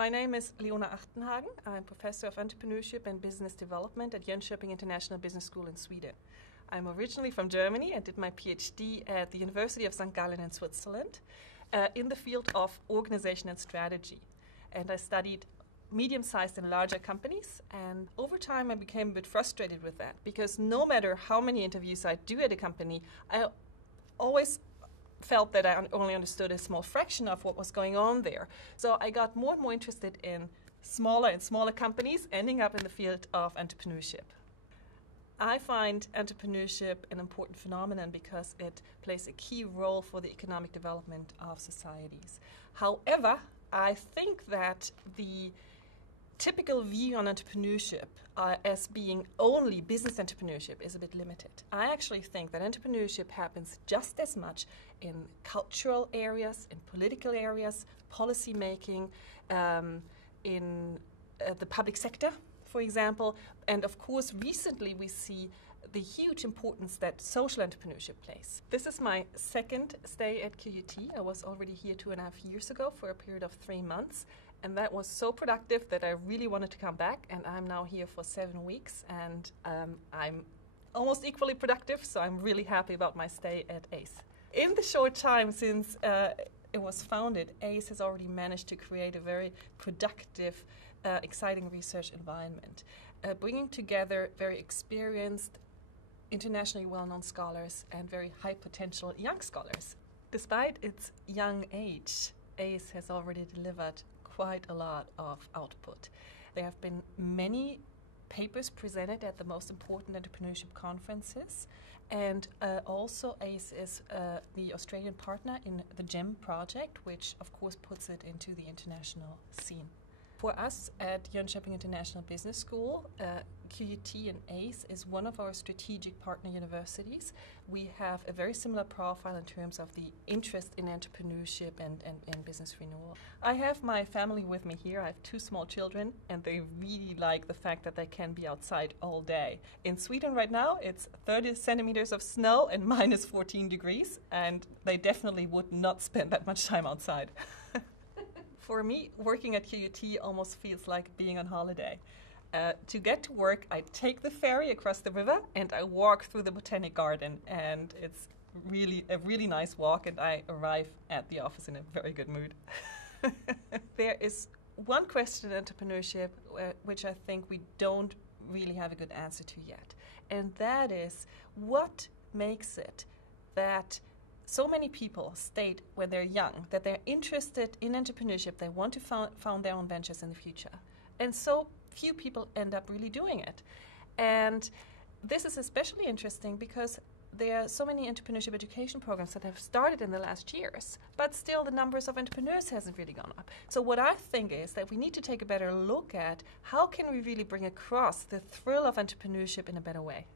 My name is Leona Achtenhagen. I'm Professor of Entrepreneurship and Business Development at Jönköping International Business School in Sweden. I'm originally from Germany and did my PhD at the University of St. Gallen in Switzerland in the field of organization and strategy. And I studied medium-sized and larger companies, and over time I became a bit frustrated with that, because no matter how many interviews I do at a company, I always felt that I only understood a small fraction of what was going on there. So I got more and more interested in smaller and smaller companies, ending up in the field of entrepreneurship. I find entrepreneurship an important phenomenon because it plays a key role for the economic development of societies. However, I think that the typical view on entrepreneurship as being only business entrepreneurship is a bit limited. I actually think that entrepreneurship happens just as much in cultural areas, in political areas, policy making, in the public sector, for example. And of course, recently we see the huge importance that social entrepreneurship plays. This is my second stay at QUT. I was already here 2.5 years ago for a period of 3 months. And that was so productive that I really wanted to come back, and I'm now here for 7 weeks, and I'm almost equally productive, so I'm really happy about my stay at ACE. In the short time since it was founded, ACE has already managed to create a very productive, exciting research environment, bringing together very experienced, internationally well-known scholars and very high-potential young scholars. Despite its young age, ACE has already delivered quite a lot of output. There have been many papers presented at the most important entrepreneurship conferences, and also ACE is the Australian partner in the GEM project, which of course puts it into the international scene. For us at Jönköping International Business School, QUT and ACE is one of our strategic partner universities. We have a very similar profile in terms of the interest in entrepreneurship and business renewal. I have my family with me here. I have 2 small children, and they really like the fact that they can be outside all day. In Sweden right now, it's 30 centimeters of snow and minus 14 degrees, and they definitely would not spend that much time outside. For me, working at QUT almost feels like being on holiday. To get to work, I take the ferry across the river and I walk through the botanic garden, and it's really a really nice walk, and I arrive at the office in a very good mood. There is one question in entrepreneurship which I think we don't really have a good answer to yet, and that is, what makes it that so many people state when they're young that they're interested in entrepreneurship, they want to found their own ventures in the future, and so few people end up really doing it. And this is especially interesting because there are so many entrepreneurship education programs that have started in the last years, but still the numbers of entrepreneurs hasn't really gone up. So what I think is that we need to take a better look at how can we really bring across the thrill of entrepreneurship in a better way.